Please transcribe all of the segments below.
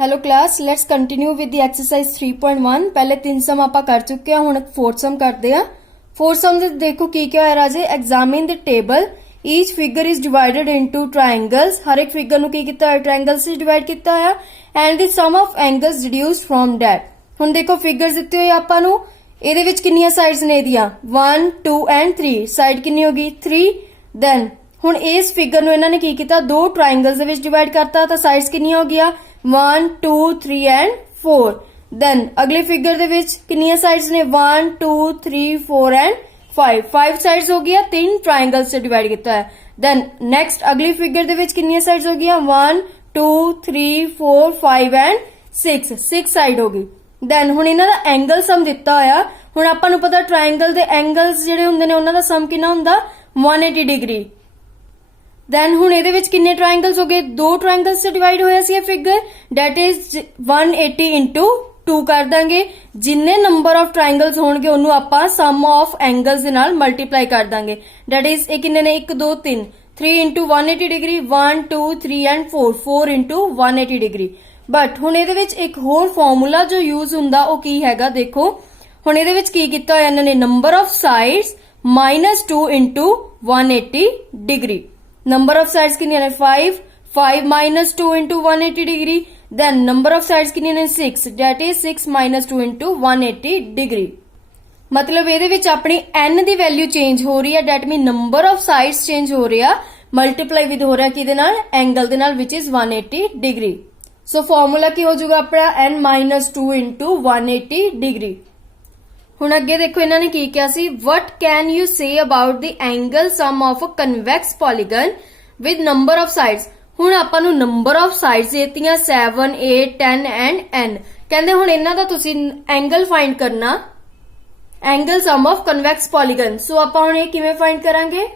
Hello class let's continue with the exercise 3.1 पहले तीन सम आपा कर चुके हैं हुण फोर्थ सम करते हैं। फोर्थ सम दे देखो की क्या है राजे examine the table each figure is divided into triangles हर एक फिगर नु की कीता है ट्रायंगल्स से डिवाइड कीता है and the sum of angles deduced from that. हुण देखो फिगर्स दित्ते होए आपां नु ਇਹਦੇ ਵਿੱਚ ਕਿੰਨੀਆਂ ਸਾਈਡਸ ਨੇ ਇਹਦੀਆਂ 1 2 ਐਂਡ 3 ਸਾਈਡ ਕਿੰਨੀ ਹੋਗੀ 3 ਦੈਨ ਹੁਣ ਇਸ ਫਿਗਰ ਨੂੰ ਇਹਨਾਂ ਨੇ ਕੀ ਕੀਤਾ ਦੋ ਟ੍ਰਾਇੰਗਲਸ ਦੇ ਵਿੱਚ ਡਿਵਾਈਡ ਕਰਤਾ ਤਾਂ ਸਾਈਡਸ ਕਿੰਨੀਆਂ ਹੋ ਗਿਆ 1 2 3 ਐਂਡ 4 ਦੈਨ ਅਗਲੇ ਫਿਗਰ ਦੇ ਵਿੱਚ ਕਿੰਨੀਆਂ ਸਾਈਡਸ ਨੇ 1 2 3 4 ਐਂਡ 5 ਸਾਈਡਸ ਹੋ ਗਿਆ ਤਿੰਨ ਟ੍ਰਾਇੰਗਲਸ से डिवाइड ਕੀਤਾ ਹੈ। ਦੈਨ ਨੈਕਸਟ ਅਗਲੀ ਫਿਗਰ ਦੇ ਵਿੱਚ ਕਿੰਨੀਆਂ ਸਾਈਡਸ ਹੋ ਗਈਆਂ 1 2 3 4 5 ਐਂਡ 6 ਸਾਈਡ ਹੋ ਗਈ। ਦੈਨ ਹੁਣ ਇਹਨਾਂ ਦਾ ਐਂਗਲ ਸਮ ਦਿੱਤਾ ਹੋਇਆ ਹੁਣ ਆਪਾਂ ਨੂੰ ਪਤਾ ਟ੍ਰਾਇੰਗਲ ਦੇ ਐਂਗਲਸ ਜਿਹੜੇ ਹੁੰਦੇ ਨੇ ਉਹਨਾਂ ਦਾ ਸਮ ਕਿੰਨਾ ਹੁੰਦਾ 180 ਡਿਗਰੀ। ਦੈਨ ਹੁਣ ਇਹਦੇ ਵਿੱਚ ਕਿੰਨੇ ਟ੍ਰਾਇੰਗਲਸ ਹੋ ਗਏ ਦੋ ਟ੍ਰਾਇੰਗਲਸ से डिवाइड ਹੋਇਆ ਸੀ ਇਹ ਫਿਗਰ ਦੈਟ ਇਜ਼ 180 into 2 ਕਰ ਦਾਂਗੇ ਜਿੰਨੇ ਨੰਬਰ ਆਫ ਟ੍ਰਾਇੰਗਲਸ ਹੋਣਗੇ ਉਹਨੂੰ ਆਪਾਂ ਸਮ ਆਫ ਐਂਗਲਸ ਦੇ ਨਾਲ ਮਲਟੀਪਲਾਈ ਕਰ ਦਾਂਗੇ ਦੈਟ ਇਜ਼ ਇਹ ਕਿੰਨੇ ਨੇ 1 2 3 3 into 180 degree 1 2 3 and 4 into 180 degree. But ਹੁਣ ਇਹਦੇ ਵਿੱਚ ਇੱਕ ਹੋਰ ਫਾਰਮੂਲਾ ਜੋ ਯੂਜ਼ ਹੁੰਦਾ ਉਹ ਕੀ ਹੈਗਾ ਦੇਖੋ ਹੁਣ ਇਹਦੇ ਵਿੱਚ ਕੀ ਕੀਤਾ ਹੋਇਆ ਇਹਨਾਂ ਨੇ number of sides -2 into 180 degree. Number of sides ਕਿੰਨੀਆਂ ਨੇ 5 -2 into 180 degree then number of sides ਕਿੰਨੀਆਂ ਨੇ 6 ਦੈਟ ਇਜ਼ 6 -2 into 180 ਡਿਗਰੀ। ਮਤਲਬ ਇਹਦੇ ਵਿੱਚ ਆਪਣੀ n ਦੀ ਵੈਲਿਊ ਚੇਂਜ ਹੋ ਰਹੀ ਹੈ that mean number of sides change ਹੋ ਰਿਹਾ ਮਲਟੀਪਲਾਈ ਵਿਦ ਹੋ ਰਿਹਾ ਕਿਹਦੇ ਨਾਲ ਐਂਗਲ ਦੇ ਨਾਲ ਵਿਚ ਇਜ਼ 180 ਡਿਗਰੀ। ਸੋ ਫਾਰਮੂਲਾ ਕੀ ਹੋ ਜਾਊਗਾ ਆਪਣਾ n -2 into 180 ਡਿਗਰੀ। ਹੁਣ ਅੱਗੇ ਦੇਖੋ ਇਹਨਾਂ ਨੇ ਕੀ ਕਿਹਾ ਸੀ what can you say about the angle sum of a convex polygon with number of sides। ਹੁਣ ਆਪਾਂ ਨੂੰ ਨੰਬਰ ਆਫ ਸਾਈਡਸ ਦਿੱਤੀਆਂ 7 8 10 ਐਂਡ n ਕਹਿੰਦੇ ਹੁਣ ਇਹਨਾਂ ਦਾ ਤੁਸੀਂ ਐਂਗਲ ਫਾਈਂਡ ਕਰਨਾ angle some of convex polygon. ਸੋ ਆਪਾਂ ਹੁਣ ਇਹ ਕਿਵੇਂ ਫਾਈਂਡ ਕਰਾਂਗੇ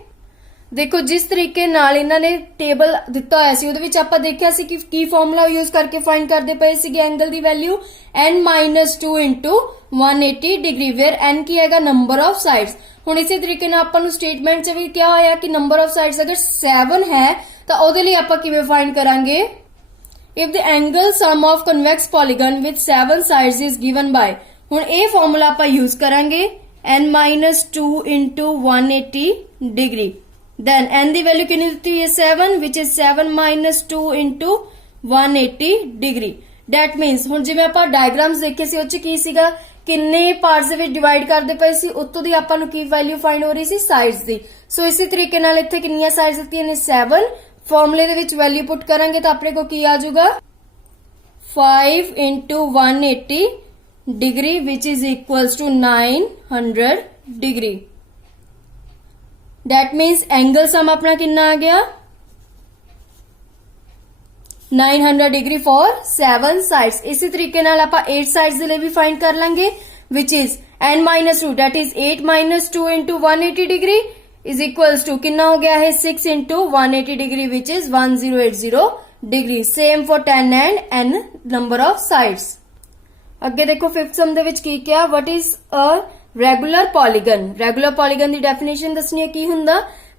ਦੇਖੋ ਜਿਸ ਤਰੀਕੇ ਨਾਲ ਇਹਨਾਂ ਨੇ ਟੇਬਲ ਦਿੱਤਾ ਹੋਇਆ ਸੀ ਉਹਦੇ ਵਿੱਚ ਆਪਾਂ ਦੇਖਿਆ ਸੀ ਕਿ ਕੀ ਫਾਰਮੂਲਾ ਯੂਜ਼ ਕਰਕੇ ਫਾਈਂਡ ਕਰਦੇ ਪਏ ਸੀਗੇ ਐਂਗਲ ਦੀ value n -2 into 180 degree where n ਕੀ ਹੈਗਾ ਨੰਬਰ ਆਫ ਸਾਈਡਸ। ਹੁਣ ਇਸੇ ਤਰੀਕੇ ਨਾਲ ਆਪਾਂ ਨੂੰ ਸਟੇਟਮੈਂਟ 'ਚ ਵੀ ਕਿਹਾ ਹੋਇਆ ਕਿ ਨੰਬਰ ਆਫ ਸਾਈਡਸ ਅਗਰ 7 ਹੈ ਤਾਂ ਉਹਦੇ ਲਈ ਆਪਾਂ ਕਿਵੇਂ ਫਾਈਂਡ ਕਰਾਂਗੇ if the angle sum of convex polygon with 7 sides is given by ਹੁਣ ਇਹ ਫਾਰਮੂਲਾ ਆਪਾਂ ਯੂਜ਼ ਕਰਾਂਗੇ n -2 into 180 degree then n ਦੀ ਵੈਲਿਊ ਕਿੰਨੀ ਦਿੱਤੀ ਹੈ 7 which is 7 -2 into 180 degree. that means ਹੁਣ ਜਿਵੇਂ ਆਪਾਂ ਡਾਇਗਰਾਮਸ ਦੇਖੇ ਸੀ ਉਹ ਚ ਕੀ ਸੀਗਾ ਕਿੰਨੇ ਪਾਰਟਸ ਦੇ ਵਿੱਚ ਡਿਵਾਈਡ ਕਰਦੇ ਪਏ ਸੀ ਉੱਤੋਂ ਦੀ ਆਪਾਂ ਨੂੰ ਕੀ ਵੈਲਿਊ ਫਾਈਂਡ ਹੋ ਰਹੀ ਸੀ ਸਾਈਡਸ ਦੀ। ਸੋ ਇਸੇ ਤਰੀਕੇ ਨਾਲ ਇੱਥੇ ਕਿੰਨੀਆਂ ਸਾਈਡਸ ਦਿੱਤੀਆਂ ਨੇ 7 ਫਾਰਮੂਲੇ ਦੇ ਵਿੱਚ ਵੈਲਿਊ ਪੁੱਟ ਕਰਾਂਗੇ ਤਾਂ ਆਪਣੇ ਕੋ ਕੀ ਆ ਜਾਊਗਾ 5 into 180 degree which is equals to 900 degree. That means angle sum अपना कितना आ गया 900 डिग्री फॉर 7 साइड्स। इसी तरीके नाल आपां 8 साइड्स दे लई भी फाइंड कर लांगे which is n -2 that is 8 -2 into 180 degree is equals to कितना हो गया है 6 into 180 degree which is 1080 degree. Same for 10 and n number of sides। ਅੱਗੇ ਦੇਖੋ ਫਿਫਥ ਸਮ ਦੇ ਵਿੱਚ ਕੀ ਕਿਹਾ what is a regular polygon। regular polygon the definition ਦੱਸਣੀ ਹੈ ਕੀ ਹੁੰਦਾ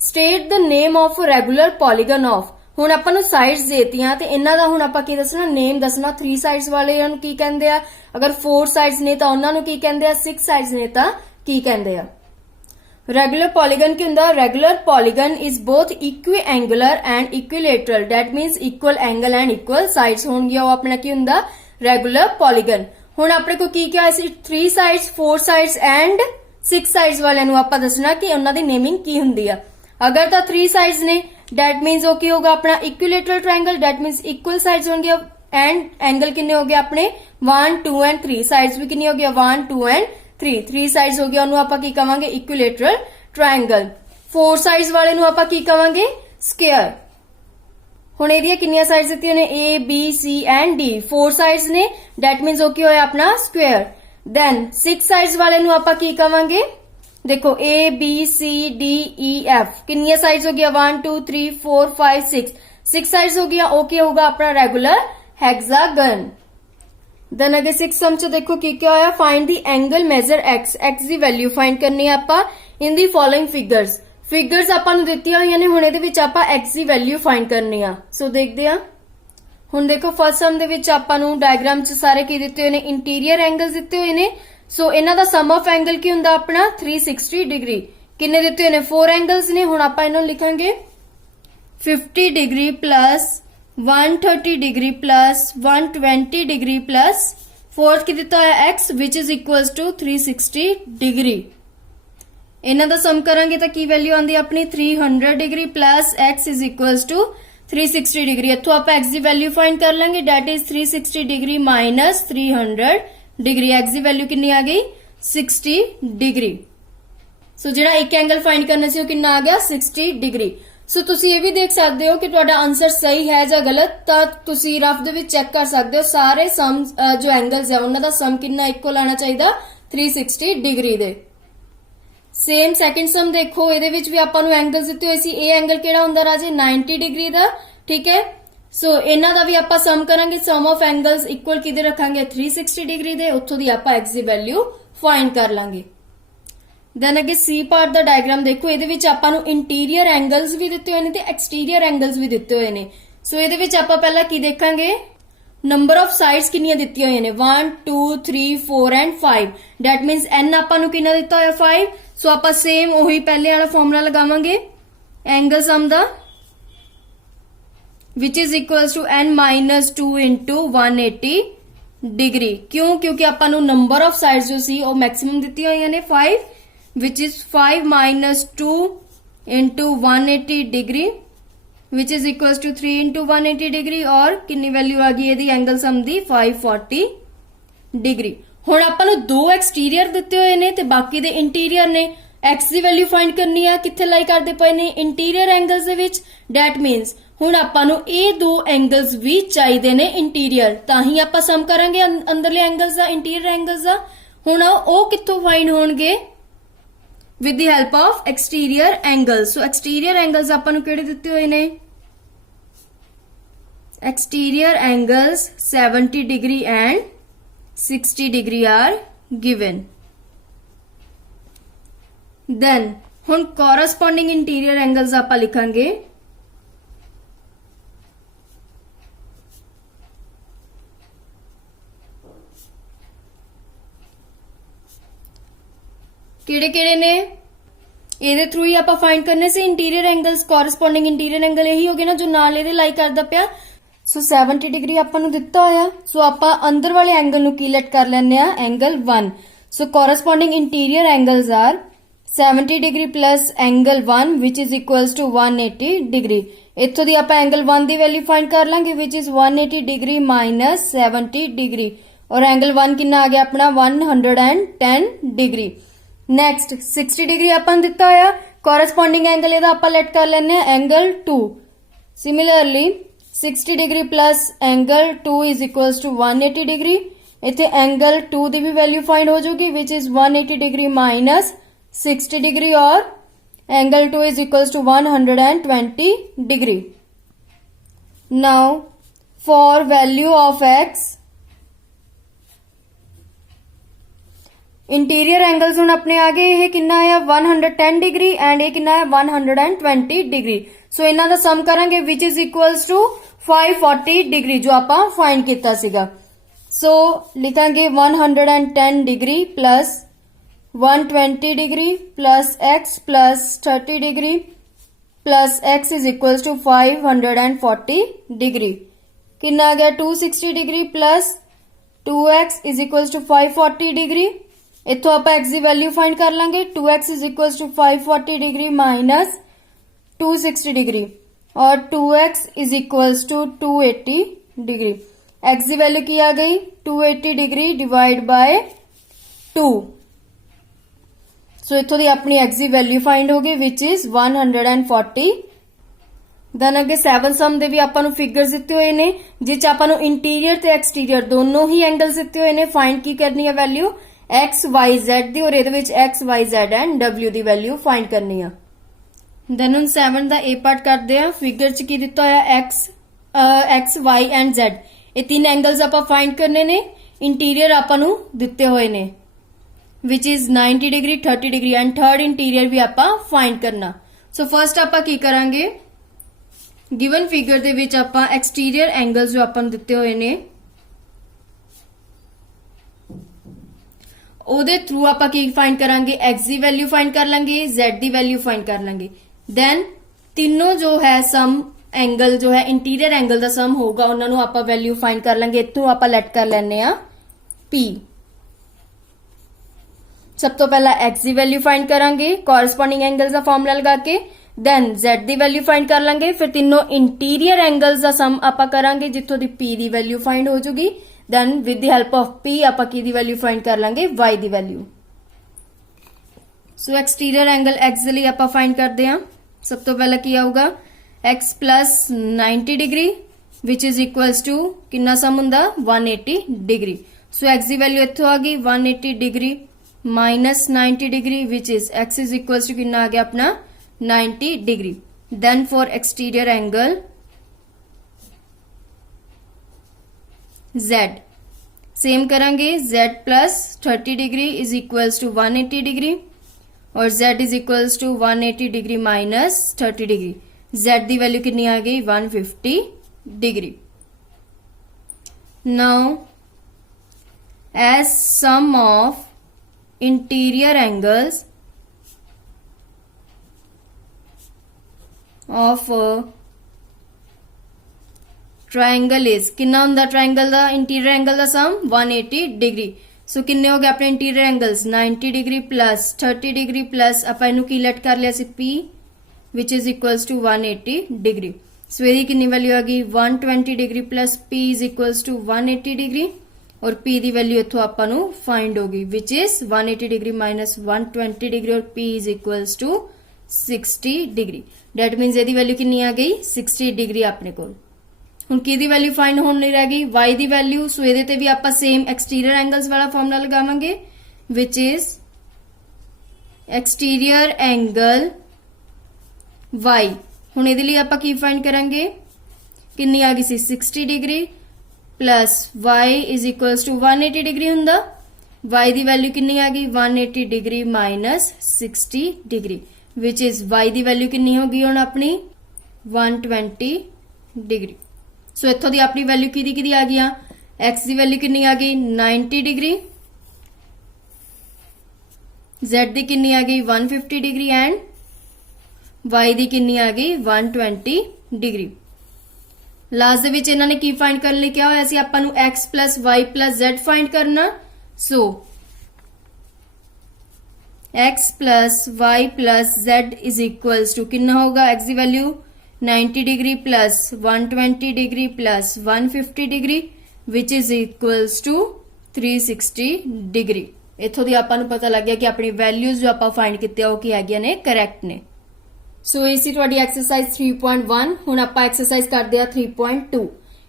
state the name of a regular polygon of ਹੁਣ ਆਪਾਂ ਨੂੰ ਸਾਈਡਸ ਦੇਤੀਆਂ ਤੇ ਇਹਨਾਂ ਦਾ ਹੁਣ ਆਪਾਂ ਕੀ ਦੱਸਣਾ ਨੇਮ ਦੱਸਣਾ 3 ਸਾਈਡਸ ਵਾਲਿਆਂ ਨੂੰ ਕੀ ਕਹਿੰਦੇ ਆ ਅਗਰ 4 ਸਾਈਡਸ ਨੇ ਤਾਂ ਉਹਨਾਂ ਨੂੰ ਕੀ ਕਹਿੰਦੇ ਆ 6 ਸਾਈਡਸ ਨੇ ਤਾਂ ਕੀ ਕਹਿੰਦੇ ਆ। regular polygon ਕੀ ਹੁੰਦਾ regular polygon is both equiangular and equilateral that means equal angle and equal sides ਹੋਣਗੀਆਂ ਉਹ ਆਪਣਾ ਕੀ ਹੁੰਦਾ regular polygon। ਹੁਣ ਆਪਣੇ ਕੋ ਕੀ ਕਿਹਾ ਸੀ 3 ਸਾਈਡਸ 4 ਸਾਈਡਸ ਐਂਡ 6 ਸਾਈਡਸ ਵਾਲਿਆਂ ਨੂੰ ਆਪਾਂ ਦੱਸਣਾ ਕਿ ਉਹਨਾਂ ਦੀ ਨੇਮਿੰਗ ਕੀ ਹੁੰਦੀ ਆ। ਅਗਰ ਤਾਂ 3 ਸਾਈਡਸ ਨੇ ਦੈਟ ਮੀਨਸ ਉਹ ਕੀ ਹੋਗਾ ਆਪਣਾ equilateral triangle that means equal sides ਹੋਣਗੇ ਐਂਡ ਐਂਗਲ ਕਿੰਨੇ ਹੋ ਗਏ ਆਪਣੇ 1 2 ਐਂਡ 3 ਸਾਈਡਸ ਵੀ ਕਿੰਨੀ ਹੋ ਗਈ 1 2 ਐਂਡ 3 ਸਾਈਡਸ ਹੋ ਗਿਆ ਉਹਨੂੰ ਆਪਾਂ ਕੀ ਕਵਾਂਗੇ ਇਕੁਇਲੇਟਰਲ ਟ੍ਰਾਇੰਗਲ। 4 ਸਾਈਡਸ ਵਾਲੇ ਨੂੰ ਆਪਾਂ ਕੀ ਕਵਾਂਗੇ ਸਕੁਅਰ। ਹੁਣ ਇਹਦੀਆਂ ਕਿੰਨੀਆਂ ਸਾਈਡਸ ਦਿੱਤੀਆਂ ਨੇ A B C and D 4 sides ਨੇ ਦੈਟ ਮੀਨਸ ਉਹ ਕੀ ਹੋਇਆ ਆਪਣਾ ਸਕੁਅਰ। ਦੈਨ 6 ਸਾਈਡਸ ਵਾਲੇ ਨੂੰ ਆਪਾਂ ਕੀ ਕਵਾਂਗੇ ਦੇਖੋ A B C D E F ਕਿੰਨੀਆਂ ਸਾਈਡਸ ਹੋ ਗਿਆ 1 2 3 4 5 6 ਸਾਈਡਸ ਹੋ ਗਿਆ ਉਹ ਕੀ ਹੋਊਗਾ ਆਪਣਾ ਰੈਗੂਲਰ ਹੈਗਜ਼ਾਗਨ। ਦੈਨ ਅਗੇ 6 ਸਮ ਚ ਦੇਖੋ ਕੀ ਕੀ ਹੋਇਆ ਫਾਈਂਡ ਦੀ ਐਂਗਲ ਮੈਜ਼ਰ x ਦੀ ਵੈਲਿਊ ਫਾਈਂਡ ਕਰਨੀ ਹੈ ਆਪਾਂ ਇਨ ਦੀ ਫੋਲੋਇੰਗ ਫਿਗਰਸ ਆਪਾਂ ਨੂੰ ਦਿੱਤੀਆਂ ਹੋਈਆਂ ਨੇ ਹੁਣ ਇਹਦੇ ਵਿੱਚ ਆਪਾਂ x ਦੀ ਵੈਲਿਊ ਫਾਈਂਡ ਕਰਨੀ ਆ। ਸੋ ਦੇਖਦੇ ਆ ਹੁਣ ਦੇਖੋ ਫਸਟ ਸਮ ਦੇ ਵਿੱਚ ਆਪਾਂ ਨੂੰ ਡਾਇਗਰਾਮ 'ਚ ਸਾਰੇ ਕੀ ਦਿੱਤੇ ਹੋਏ ਨੇ, ਇੰਟੀਰੀਅਰ ਐਂਗਲਸ ਦਿੱਤੇ ਹੋਏ ਨੇ। ਸੋ ਇਹਨਾਂ ਦਾ ਸਮ ਆਫ ਐਂਗਲ ਕੀ ਹੁੰਦਾ ਆਪਣਾ 360 ਡਿਗਰੀ। ਕਿੰਨੇ ਦਿੱਤੇ ਹੋਏ ਨੇ 4 ਐਂਗਲਸ ਨੇ। ਹੁਣ ਆਪਾਂ ਇਹਨਾਂ ਨੂੰ ਲਿਖਾਂਗੇ 50 degree plus 130 degree plus 120 degree plus fourth की दिता है x which is equals to 360 degree. इन्हां दा सम करांगे तो की वैल्यू आंदी अपनी 300 degree plus x is equals to 360 degree. इत्थों आप x की वैल्यू फाइंड कर लेंगे, that is 360 degree minus 300 degree. x की वैल्यू कितनी आ गई 60 डिग्री। सो जिहड़ा एक एंगल फाइंड करना सी वो कितना आ गया 60 डिग्री। सो तुसी ये भी देख सकते हो कि तुहाडा आंसर सही है या गलत, तो तुसी रफ दे विच चेक कर सकते हो सारे सम जो एंगल्स है उन्हां दा सम कितना इक्वल आना चाहिए 360 डिग्री दे। सेम सैकेंड सम देखो, इहदे विच भी आपां नूं एंगल्स दित्ते होए सी। ए एंगल किहड़ा हुंदा राजे 90 डिग्री दा, ठीक है। सो इन्हां दा भी आपां सम करांगे, सम ऑफ एंगल्स इक्वल किहदे रखांगे 360 डिग्री दे। उत्थों दी आपां x दी वैल्यू फाइंड कर लांगे। देन अगे सी पार्ट दा डायग्राम देखो, इहदे विच आपां नूं इंटीरियर एंगल्स भी दित्ते होए ने ते एक्सटीरियर एंगल्स भी दित्ते होए ने। सो इहदे विच आपां पहला की देखांगे, नंबर ऑफ साइड्स कितनियां दित्तियां होईयां ने 1 2 3 4 एंड 5। दैट मीनस n आपां नूं कितना दित्ता होया 5। सो आपां सेम ओही पहले वाला फार्मूला लगावांगे एंगल सम दा, which is equals to n minus 2 into 180 degree. क्यों? क्योंकि आपां नूं नंबर ऑफ साइड्स जो सी वो मैक्सिमम दित्तियां होईयां ने 5, which is 5 minus 2 into 180 degree which is equals to 3 into 180 degree। और कितनी वैल्यू आ गई ਇਹਦੀ एंगल सम ਦੀ 540 डिग्री। ਹੁਣ ਆਪਾਂ ਨੂੰ ਦੋ ਐਕਸਟੀਰੀਅਰ ਦਿੱਤੇ ਹੋਏ ਨੇ ਤੇ ਬਾਕੀ ਦੇ ਇੰਟੀਰੀਅਰ ਨੇ। x ਦੀ ਵੈल्यू ਫਾਈਂਡ ਕਰਨੀ ਆ, ਕਿੱਥੇ ਲਾਈ ਕਰਦੇ ਪਏ ਨੇ ਇੰਟੀਰੀਅਰ ਐਂਗਲਸ ਦੇ ਵਿੱਚ। ਡੈਟ ਮੀਨਸ ਹੁਣ ਆਪਾਂ ਨੂੰ ਇਹ ਦੋ ਐਂਗਲਸ ਵੀ ਚਾਹੀਦੇ ਨੇ ਇੰਟੀਰੀਅਰ, ਤਾਂ ਹੀ ਆਪਾਂ ਸਮ ਕਰਾਂਗੇ ਅੰਦਰਲੇ ਐਂਗਲਸ ਦਾ ਇੰਟੀਰੀਅਰ ਐਂਗਲਸ ਦਾ। ਹੁਣ ਉਹ ਕਿੱਥੋਂ ਫਾਈਂਡ ਹੋਣਗੇ with the help of exterior angles। so exterior angles ਆਪਾਂ ਨੂੰ ਕਿਹੜੇ ਦਿੱਤੇ ਹੋਏ ਨੇ, exterior angles 70 degree and 60 degree are given। then ਹੁਣ corresponding interior angles ਆਪਾਂ ਲਿਖਾਂਗੇ ਕਿਹੜੇ ਕਿਹੜੇ ਨੇ, ਇਹਦੇ ਥਰੂ ਹੀ ਆਪਾਂ ਫਾਈਂਡ ਕਰਨੇ ਸੀ interior angles. Corresponding interior angle ਇਹੀ ਹੋ ਗਿਆ ਨਾ ਜੋ ਨਾਲ ਇਹਦੇ ਲਾਈ ਕਰਦਾ ਪਿਆ। ਸੋ 70 ਡਿਗਰੀ ਆਪਾਂ ਨੂੰ ਦਿੱਤਾ ਹੋਇਆ। ਸੋ ਆਪਾਂ ਅੰਦਰ ਵਾਲੇ ਐਂਗਲ ਨੂੰ ਕੀ ਲੈਟ ਕਰ ਲੈਂਦੇ ਆ angle 1। So corresponding interior angles are 70 degree plus angle 1 which is equals to 180 degree. ਇੱਥੋਂ ਦੀ ਆਪਾਂ ਐਂਗਲ 1 ਦੀ ਵੈਲਿਊ ਫਾਈਂਡ ਕਰ ਲਾਂਗੇ which is 180 degree minus 70 degree. ਔਰ ਐਂਗਲ 1 ਕਿੰਨਾ ਆ ਗਿਆ ਆਪਣਾ 110 ਡਿਗਰੀ। नेक्स्ट 60 डिग्री अपन दिता होया, कोरस्पोंडिंग एंगल ਇਹਦਾ ਆਪਾਂ ਲੈਟ ਕਰ ਲੈਣੇ ਆ angle 2। Similarly 60 degree plus angle 2 is equals to 180 degree. ਇੱਥੇ एंगल 2 ਦੀ ਵੀ ਵੈਲਿਊ ਫਾਈਂਡ ਹੋ ਜਾਊਗੀ which is 180 degree minus 60 degree और angle 2 is equals to 120 degree. now for value of x interior angles हुण अपने आ गए। ये कितना है 110 डिग्री एंड ये कितना है 120 डिग्री। सो इन्हां दा सम करांगे which is equals to 540 degree जो आपां फाइंड कीता सीगा। सो लिखांगे 110 degree plus 120 degree plus x plus 30 degree plus x is equals to 540 degree. कितना आ गया 260 degree plus 2x is equals to 540 degree. इत्थों आप x की वैल्यू फाइंड कर लांगे 2x is equals to 540 degree minus 260 degree और 2x is equals to 280 degree. x की वैल्यू की आ गई 280 डिग्री डिवाइड बाय 2। सो इत्थों दी अपनी x की वैल्यू फाइंड हो गई विच इज 140। दैन अगे 7 सम दे भी आपां नूं फिगर्स दित्ते होए ने जिस आपां नूं इंटीरियर ते एक्सटीरियर दोनों ही एंगल्स दित्ते होए ने। फाइंड की करनी है वैल्यू x y z दी और ਇਹਦੇ ਵਿੱਚ x y z and w the value find ਕਰਨੀ ਆ। ਦੈਨ ਹੁਣ 7 ਦਾ a ਪਾਰਟ ਕਰਦੇ ਆ। ਫਿਗਰ 'ਚ ਕੀ ਦਿੱਤਾ ਹੋਇਆ x y ਐਂਡ z ਇਹ ਤਿੰਨ ਐਂਗਲਸ ਆਪਾਂ ਫਾਈਂਡ ਕਰਨੇ ਨੇ। ਇੰਟੀਰੀਅਰ ਆਪਾਂ ਨੂੰ ਦਿੱਤੇ ਹੋਏ ਨੇ which is 90 degree 30 degree and third interior भी ਆਪਾਂ फाइंड करना। सो फर्स्ट ਆਪਾਂ ਕੀ ਕਰਾਂਗੇ गिवन फिगर ਦੇ ਵਿੱਚ ਆਪਾਂ ਐਕਸਟੀਰੀਅਰ ਐਂਗਲਸ ਜੋ ਆਪਾਂ ਨੂੰ ਦਿੱਤੇ ਹੋਏ ਨੇ ਉਹਦੇ ਥਰੂ ਆਪਾਂ ਕੀ ਫਾਈਂਡ ਕਰਾਂਗੇ x ਦੀ ਵੈਲਿਊ ਫਾਈਂਡ ਕਰ ਲਾਂਗੇ z ਦੀ ਵੈਲਿਊ ਫਾਈਂਡ ਕਰ ਲਾਂਗੇ ਦੈਨ ਤਿੰਨੋਂ ਜੋ ਹੈ ਸਮ ਐਂਗਲ ਜੋ ਹੈ ਇੰਟੀਰੀਅਰ ਐਂਗਲ ਦਾ ਸਮ ਹੋਊਗਾ ਉਹਨਾਂ ਨੂੰ ਆਪਾਂ ਵੈਲਿਊ ਫਾਈਂਡ ਕਰ ਲਾਂਗੇ ਇੱਥੋਂ ਆਪਾਂ ਲੈਟ ਕਰ ਲੈਣੇ ਆ p ਸਭ ਤੋਂ ਪਹਿਲਾਂ x ਦੀ ਵੈਲਿਊ ਫਾਈਂਡ ਕਰਾਂਗੇ ਕੋਰਸਪੋਂਡਿੰਗ ਐਂਗਲਸ ਦਾ ਫਾਰਮੂਲਾ ਲਗਾ ਕੇ ਦੈਨ z ਦੀ ਵੈਲਿਊ ਫਾਈਂਡ ਕਰ ਲਾਂਗੇ ਫਿਰ ਤਿੰਨੋਂ ਇੰਟੀਰੀਅਰ ਐਂਗਲਸ ਦਾ ਸਮ ਆਪਾਂ ਕਰਾਂਗੇ ਜਿੱਥੋਂ ਦੀ p ਦੀ ਵੈਲਿਊ ਫਾਈਂਡ ਹੋ ਜੂਗੀ then with the help of p ਆਪਾਂ ਕੀ ਦੀ ਵੈਲਿਊ ਫਾਈਂਡ ਕਰ ਲਾਂਗੇ y ਦੀ ਵੈਲਿਊ ਸੋ ਐਕਸਟੀਰੀਅਰ ਐਂਗਲ x ਦੇ ਲਈ ਆਪਾਂ ਫਾਈਂਡ ਕਰਦੇ ਹਾਂ ਸਭ ਤੋਂ ਪਹਿਲਾਂ ਕੀ ਆਊਗਾ x plus 90 degree which is equals to ਕਿੰਨਾ ਸਮ ਹੁੰਦਾ 180 degree ਸੋ x ਦੀ ਵੈਲਿਊ ਇੱਥੋਂ ਆ ਗਈ 180 degree minus 90 degree which is x is equals to ਕਿੰਨਾ ਆ ਗਿਆ ਆਪਣਾ 90 degree then for exterior angle z same करेंगे z plus 30 degree is equals to 180 degree और z is equals to 180 degree minus 30 degree z the value कितनी आ गई 150 degree now as sum of interior angles of triangle is कितना ਹੁੰਦਾ triangle ਦਾ interior angle ਦਾ sum 180 degree so ਕਿੰਨੇ ਹੋ ਗਏ ਆਪਣੇ interior angles 90 degree plus 30 degree plus ਆਪਾਂ ਇਹਨੂੰ ਕੀ ਲੈਟ ਕਰ ਲਿਆ ਸੀ p which is equals to 180 degree so ਇਹਦੀ ਕਿੰਨੀ ਵੈਲਿਊ ਆ ਗਈ 120 degree plus p is equals to 180 degree ਔਰ p ਦੀ ਵੈਲਿਊ ਇੱਥੋਂ ਆਪਾਂ ਨੂੰ ਫਾਈਂਡ ਹੋ ਗਈ which is 180 degree minus 120 degree ਔਰ p is equals to 60 degree that means ਇਹਦੀ ਵੈਲਿਊ ਕਿੰਨੀ ਆ ਗਈ 60 ਡਿਗਰੀ ਆਪਣੇ ਕੋਲ ਹੁਣ ਕੀ ਦੀ ਵੈਲਿਊ ਫਾਈਂਡ ਹੋਣ ਨਹੀਂ ਰਹਿ ਗਈ y ਦੀ ਵੈਲਿਊ ਸੋ ਇਹਦੇ ਤੇ ਵੀ ਆਪਾਂ ਸੇਮ ਐਕਸਟੀਰੀਅਰ ਐਂਗਲਸ ਵਾਲਾ ਫਾਰਮੂਲਾ ਲਗਾਵਾਂਗੇ which is exterior angle y ਹੁਣ ਇਹਦੇ ਲਈ ਆਪਾਂ ਕੀ ਫਾਈਂਡ ਕਰਾਂਗੇ ਕਿੰਨੀ ਆ ਗਈ ਸੀ 60 degree plus y is equals to 180 degree ਹੁੰਦਾ y ਦੀ ਵੈਲਿਊ ਕਿੰਨੀ ਆ ਗਈ 180 degree minus 60 degree which is y the value ਕਿੰਨੀ ਹੋ ਗਈ ਹੁਣ ਆਪਣੀ 120 ਡਿਗਰੀ ਸੋ ਇੱਥੋਂ ਦੀ ਆਪਣੀ ਵੈਲਿਊ ਕਿਹਦੀ ਆ ਗਈ ਆ x ਦੀ ਵੈਲਿਊ ਕਿੰਨੀ ਆ ਗਈ 90 ਡਿਗਰੀ z ਦੀ ਕਿੰਨੀ ਆ ਗਈ 150 ਡਿਗਰੀ ਐਂਡ y ਦੀ ਕਿੰਨੀ ਆ ਗਈ 120 ਡਿਗਰੀ ਲਾਸਟ ਦੇ ਵਿੱਚ ਇਹਨਾਂ ਨੇ ਕੀ ਫਾਈਂਡ ਕਰਨ ਲਈ ਕਿਹਾ ਹੋਇਆ ਸੀ ਆਪਾਂ ਨੂੰ x y z ਫਾਈਂਡ ਕਰਨਾ ਸੋ x y z is equals to ਕਿੰਨਾ ਹੋਗਾ x ਦੀ value 90 degree plus 120 degree plus 150 degree which is equals to 360 degree ਇੱਥੋਂ ਦੀ ਆਪਾਂ ਨੂੰ ਪਤਾ ਲੱਗ ਗਿਆ ਕਿ ਆਪਣੀ ਵੈਲਿਊਜ਼ ਜੋ ਆਪਾਂ ਫਾਈਂਡ ਕੀਤੇ ਆ ਉਹ ਕੀ ਹੈਗੀਆਂ ਨੇ ਕਰੈਕਟ ਨੇ ਸੋ ਇਹ ਸੀ ਤੁਹਾਡੀ ਐਕਸਰਸਾਈਜ਼ 3.1 ਹੁਣ ਆਪਾਂ ਐਕਸਰਸਾਈਜ਼ ਕਰਦੇ ਆ 3.2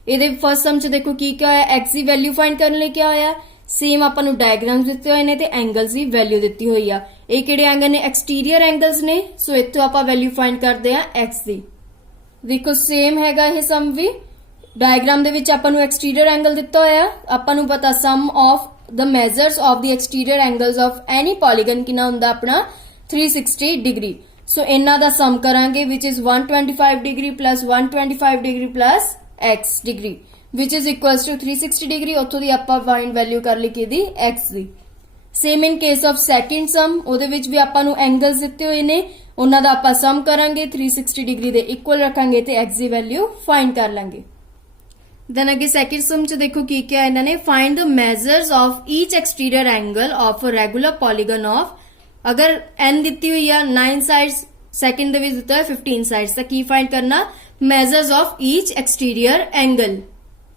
ਇਹਦੇ ਫਰਸਟ ਸਮ ਚ ਦੇਖੋ ਕੀ ਹੋਇਆ x ਦੀ ਵੈਲਿਊ ਫਾਈਂਡ ਕਰਨ ਲਈ ਕੀ ਹੋਇਆ ਸੇਮ ਆਪਾਂ ਨੂੰ ਡਾਇਗਰਾਮਸ ਦਿੱਤੇ ਹੋਏ ਨੇ ਤੇ ਐਂਗਲਸ ਦੀ ਵੈਲਿਊ ਦਿੱਤੀ ਹੋਈ ਆ ਇਹ ਕਿਹੜੇ ਐਂਗਲ ਨੇ ਐਕਸਟੀਰੀਅਰ ਐਂਗਲਸ ਨੇ ਸੋ ਇੱਥੋਂ ਆਪਾਂ ਵੈਲਿਊ ਫਾਈਂਡ ਕਰਦੇ ਆ x ਦੀ ਦੇਖੋ ਸੇਮ ਹੈਗਾ ਇਹ ਸਮ ਵੀ ਡਾਇਗਰਾਮ ਦੇ ਵਿੱਚ ਆਪਾਂ ਨੂੰ ਐਕਸਟੀਰੀਅਰ ਐਂਗਲ ਦਿੱਤਾ ਹੋਇਆ ਆਪਾਂ ਨੂੰ ਪਤਾ sum of the measures of the exterior angles of any polygon ਕਿੰਨਾ ਹੁੰਦਾ ਆਪਣਾ 360 ਡਿਗਰੀ ਸੋ ਇਹਨਾਂ ਦਾ ਸਮ ਕਰਾਂਗੇ which is 125 degree plus 125 degree plus x degree which is equals to 360 degree ਉੱਥੋਂ ਦੀ ਆਪਾਂ ਫਾਈਂਡ ਵੈਲਿਊ ਕਰ ਲਈ ਕਿਹਦੀ x ਦੀ same in case of second sum ਉਹਦੇ ਵਿੱਚ ਵੀ ਆਪਾਂ ਨੂੰ ਐਂਗਲਸ ਦਿੱਤੇ ਹੋਏ ਨੇ ਉਹਨਾਂ ਦਾ ਆਪਾਂ ਸਮ ਕਰਾਂਗੇ 360 ਡਿਗਰੀ ਦੇ ਇਕੁਅਲ ਰੱਖਾਂਗੇ ਤੇ x ਦੀ ਵੈਲਿਊ ਫਾਈਂਡ ਕਰ ਲਾਂਗੇ ਦੈਨ ਅੱਗੇ ਸੈਕਿੰਡ ਸਮ ਚ ਦੇਖੋ ਕੀ ਕਿਹਾ ਇਹਨਾਂ ਨੇ find the measures of each exterior angle of a regular polygon of ਅਗਰ n ਦਿੱਤੀ ਹੋਈ ਆ 9 ਸਾਈਡਸ ਸੈਕਿੰਡ ਦੇ ਵਿੱਚ ਦਿੱਤਾ ਹੈ 15 ਸਾਈਡਸ ਤਾਂ ਕੀ ਫਾਈਂਡ ਕਰਨਾ measures of each exterior angle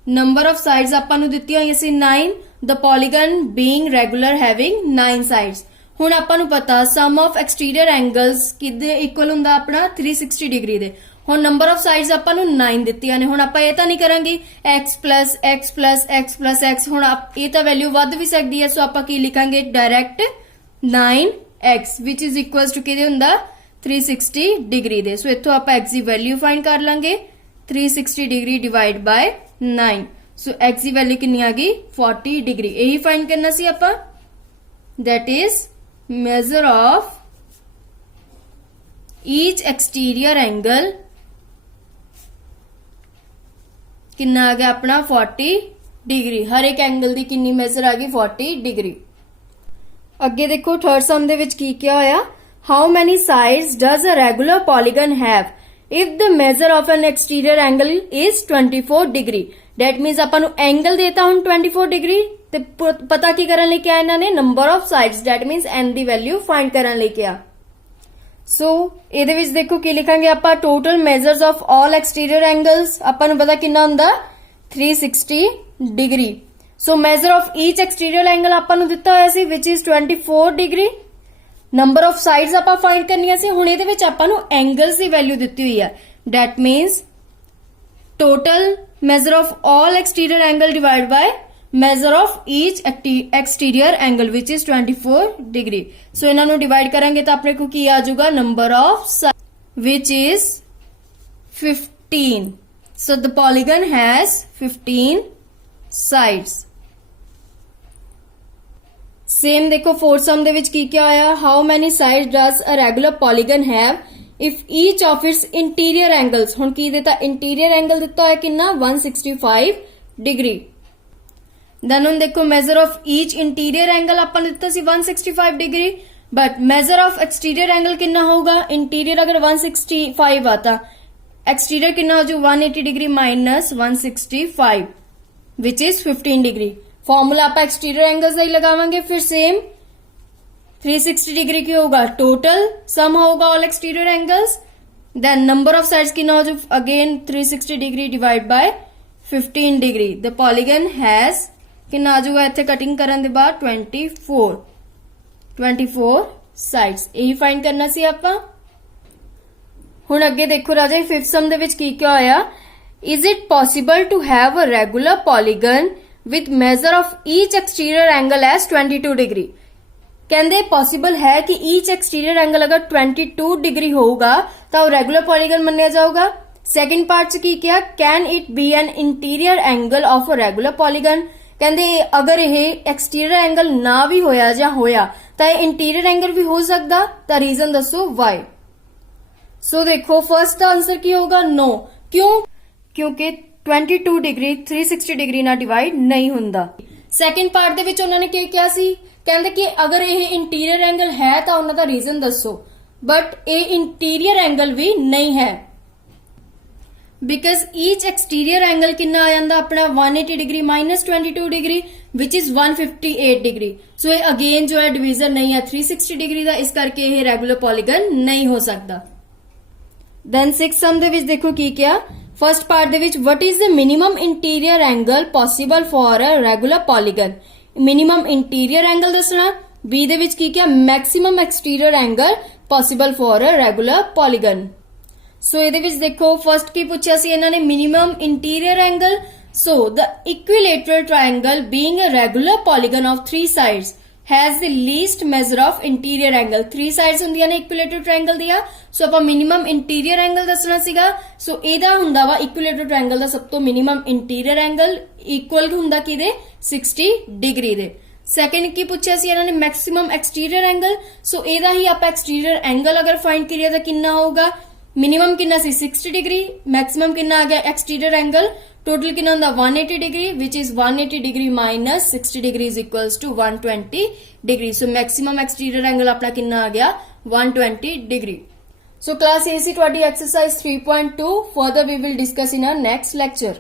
number of sides ਆਪਾਂ ਨੂੰ ਦਿੱਤੀ ਹੋਈ ਸੀ 9 the polygon being regular having 9 sides ਹੁਣ ਆਪਾਂ ਨੂੰ ਪਤਾ ਸਮ ਆਫ ਐਕਸਟੀਰੀਅਰ ਐਂਗਲਸ ਕਿਹਦੇ ਇਕੁਅਲ ਹੁੰਦਾ ਆਪਣਾ 360 ਡਿਗਰੀ ਦੇ ਹੁਣ ਨੰਬਰ ਆਫ ਸਾਈਡਸ ਆਪਾਂ ਨੂੰ 9 ਦਿੱਤੀਆਂ ਨੇ ਹੁਣ ਆਪਾਂ ਇਹ ਤਾਂ ਨਹੀਂ ਕਰਾਂਗੇ x ਹੁਣ ਇਹ ਤਾਂ ਵੈਲਿਊ ਵੱਧ ਵੀ ਸਕਦੀ ਹੈ ਸੋ ਆਪਾਂ ਕੀ ਲਿਖਾਂਗੇ direct 9x which is equals to ਕਿਹਦੇ ਹੁੰਦਾ 360 ਡਿਗਰੀ ਦੇ ਸੋ ਇੱਥੋਂ ਆਪਾਂ x ਦੀ ਵੈਲਿਊ ਫਾਈਂਡ ਕਰ ਲਾਂਗੇ 360 degree divide by 9 so x ਦੀ ਵੈਲਿਊ ਕਿੰਨੀ ਆ ਗਈ 40 ਡਿਗਰੀ ਇਹੀ ਫਾਈਂਡ ਕਰਨਾ ਸੀ ਆਪਾਂ that is measure of each exterior angle कितना आ गया अपना 40 डिग्री। हर एक एंगल की कितनी मेजर आ गई 40 डिग्री। ਅੱਗੇ ਦੇਖੋ ਥਰਡ ਸਮ ਦੇ ਵਿੱਚ ਕੀ ਕਿਹਾ ਹੋਇਆ, how many sides does a regular polygon have if the measure of an exterior angle is 24 degree. That means ਆਪਾਂ ਨੂੰ ਐਂਗਲ ਦੇਤਾ ਹੁਣ 24 ਡਿਗਰੀ ਤੇ ਪਤਾ ਕੀ ਕਰਨ ਲਈ ਕਿਹਾ ਇਹਨਾਂ ਨੇ, number of sides, that means n ਦੀ ਵੈਲਿਊ ਫਾਈਂਡ ਕਰਨ ਲਈ ਕਿਹਾ। ਸੋ ਇਹਦੇ ਵਿੱਚ ਦੇਖੋ ਕੀ ਲਿਖਾਂਗੇ ਆਪਾਂ, total measures of all exterior angles ਆਪਾਂ ਨੂੰ ਪਤਾ ਕਿੰਨਾ ਹੁੰਦਾ 360 degree. So measure of each exterior angle ਆਪਾਂ ਨੂੰ ਦਿੱਤਾ ਹੋਇਆ ਸੀ which is 24 degree. Number of sides ਆਪਾਂ ਫਾਈਂਡ ਕਰਨੀਆਂ ਸੀ, ਹੁਣ ਇਹਦੇ ਵਿੱਚ ਆਪਾਂ ਨੂੰ ਐਂਗਲਸ ਦੀ ਵੈਲਿਊ ਦਿੱਤੀ ਹੋਈ ਹੈ। That means total measure of all exterior angle divided by measure of each exterior angle which is 24 degree। so ਇਹਨਾਂ ਨੂੰ divide ਕਰਾਂਗੇ ਤਾਂ ਆਪਣੇ ਕੋ ਕੀ ਆ ਜਾਊਗਾ, number of sides which is 15। so the polygon has 15 sides। same ਦੇਖੋ fourth sum ਦੇ ਵਿੱਚ ਕੀ ਕਿਹਾ ਹੋਇਆ, how many sides does a regular polygon have if each of its interior angles, ਹੁਣ ਕੀ ਦਿੱਤਾ interior angle ਦਿੱਤਾ ਹੋਇਆ ਕਿੰਨਾ 165 degree। then ਹੁਣ ਦੇਖੋ measure of each interior angle ਆਪਾਂ ਨੂੰ ਦਿੱਤਾ ਸੀ 165 degree, but measure of exterior angle ਕਿੰਨਾ ਹੋਊਗਾ, interior ਅਗਰ 165 आता exterior ਕਿੰਨਾ ਹੋ ਜਾਊ 180 degree minus 165 which is 15 degree। formula ਆਪਾਂ exterior angles ਦਾ ਹੀ ਲਗਾਵਾਂਗੇ। ਫਿਰ same 360 डिग्री की होगा टोटल सम होगा all exterior angles, then number of sides की ना हो again 360 degree divide by 15 degree. The polygon has कितना आ जाऊगा इत्थे कटिंग करन दे बाद 24 साइड्स। यही फाइंड करना सी आपां। हुण अगे देखो राजा फिफ्थ सम दे विच की क्या होया, is it possible to have a regular polygon with measure of each exterior angle as 22 degree. ਕਹਿੰਦੇ ਪੋਸੀਬਲ ਹੈ ਕਿ ਈਚ ਐਕਸਟੀਰੀਅਰ ਐਂਗਲ ਅਗਰ 22 ਡਿਗਰੀ ਹੋਊਗਾ ਤਾਂ ਉਹ ਰੈਗੂਲਰ ਪੋਲੀਗਨ ਮੰਨਿਆ ਜਾਊਗਾ। ਸੈਕਿੰਡ ਪਾਰਟ ਚ ਕੀ ਕਿਹਾ, can it be an interior angle of a regular polygon. ਕਹਿੰਦੇ ਅਗਰ ਇਹ ਐਕਸਟੀਰੀਅਰ ਐਂਗਲ ਨਾ ਵੀ ਹੋਇਆ ਜਾਂ ਹੋਇਆ ਤਾਂ ਇਹ ਇੰਟੀਰੀਅਰ ਐਂਗਲ ਵੀ ਹੋ ਸਕਦਾ, ਤਾਂ ਰੀਜ਼ਨ ਦੱਸੋ ਵਾਈ। ਸੋ ਦੇਖੋ ਫਰਸਟ ਦਾ ਆਨਸਰ ਕੀ ਹੋਊਗਾ नो। ਕਿਉਂ, ਕਿਉਂਕਿ 22 ਡਿਗਰੀ 360 ਡਿਗਰੀ ਨਾਲ ਡਿਵਾਈਡ ਨਹੀਂ ਹੁੰਦਾ। ਸੈਕਿੰਡ ਪਾਰਟ ਦੇ ਵਿੱਚ ਉਹਨਾਂ ਨੇ ਕੀ ਕਿਹਾ ਸੀ, ਕਹਿੰਦੇ ਕਿ ਅਗਰ ਇਹ ਇੰਟੀਰੀਅਰ ਐਂਗਲ ਹੈ ਤਾਂ ਉਹਨਾਂ ਦਾ ਰੀਜ਼ਨ ਦੱਸੋ, ਬਟ ਇਹ ਇੰਟੀਰੀਅਰ ਐਂਗਲ ਵੀ ਨਹੀਂ ਹੈ ਬਿਕਾਜ਼ ਈਚ ਐਕਸਟੀਰੀਅਰ ਐਂਗਲ ਕਿੰਨਾ ਆ ਜਾਂਦਾ ਆਪਣਾ 180 degree minus 22 degree which is 158 degree. So ਇਹ ਅਗੇਨ ਜੋ ਹੈ ਡਿਵੀਜ਼ਨ ਨਹੀਂ ਹੈ 360 ਡਿਗਰੀ ਦਾ, ਇਸ ਕਰਕੇ ਇਹ ਰੈਗੂਲਰ ਪੋਲੀਗਨ ਨਹੀਂ ਹੋ ਸਕਦਾ। ਦੈਨ ਸਿਕਸ ਸਮ ਦੇ ਵਿੱਚ ਦੇਖੋ ਕੀ ਕਿਹਾ, ਫਰਸਟ ਪਾਰਟ ਦੇ ਵਿੱਚ what is the minimum interior angle possible for a regular polygon। Minimum interior angle ਦੱਸਣਾ। ਬੀ ਦੇ ਵਿੱਚ ਕੀ ਕਿਹਾ, maximum exterior angle possible for a regular polygon. So ਇਹਦੇ ਵਿੱਚ ਦੇਖੋ ਫਰਸਟ ਕੀ ਪੁੱਛਿਆ ਸੀ ਇਹਨਾਂ ਨੇ, minimum interior angle. So the equilateral triangle being a regular polygon of 3 sides has the least measure of interior angle. 3 sides ਹੁੰਦੀਆਂ ਨੇ ਇਕੁਇਲੇਟਰ ਟ੍ਰਾਇੰਗਲ ਦੀਆਂ। ਸੋ ਆਪਾਂ ਮਿਨੀਮਮ ਇੰਟੀਰੀਅਰ ਐਂਗਲ ਦੱਸਣਾ ਸੀਗਾ। ਸੋ ਇਹਦਾ ਹੁੰਦਾ ਵਾ ਇਕੁਇਲੇਟਰ ਟ੍ਰਾਇੰਗਲ ਦਾ ਸਭ ਤੋਂ ਮਿਨੀਮਮ ਇੰਟੀਰੀਅਰ ਐਂਗਲ ਇਕੁਅਲ ਹੁੰਦਾ ਕਿਹਦੇ 60 ਡਿਗਰੀ ਦੇ। ਸੈਕੰਡ ਕੀ ਪੁੱਛਿਆ ਸੀ ਇਹਨਾਂ ਨੇ, ਮੈਕਸਿਮਮ ਐਕਸਟੀਰੀਅਰ ਐਂਗਲ। ਸੋ ਇਹਦਾ ਹੀ ਆਪਾਂ ਐਕਸਟੀਰੀਅਰ ਐਂਗਲ ਅਗਰ ਫਾਈਂਡ ਕਰੀਏ ਤਾਂ ਕਿੰਨਾ ਹੋਊਗਾ, ਮਿਨੀਮਮ ਕਿੰਨਾ ਸੀ 60 डिग्री, मैक्सिमम कितना आ गया एक्सटीरियर एंगल, टोटल कितना होता 180 degree which is 180 degree minus 60 degree is equals to 120 degree. So maximum exterior angle अपना कितना आ गया 120 degree. So class A C exercise 3.2 further we will discuss in our next lecture.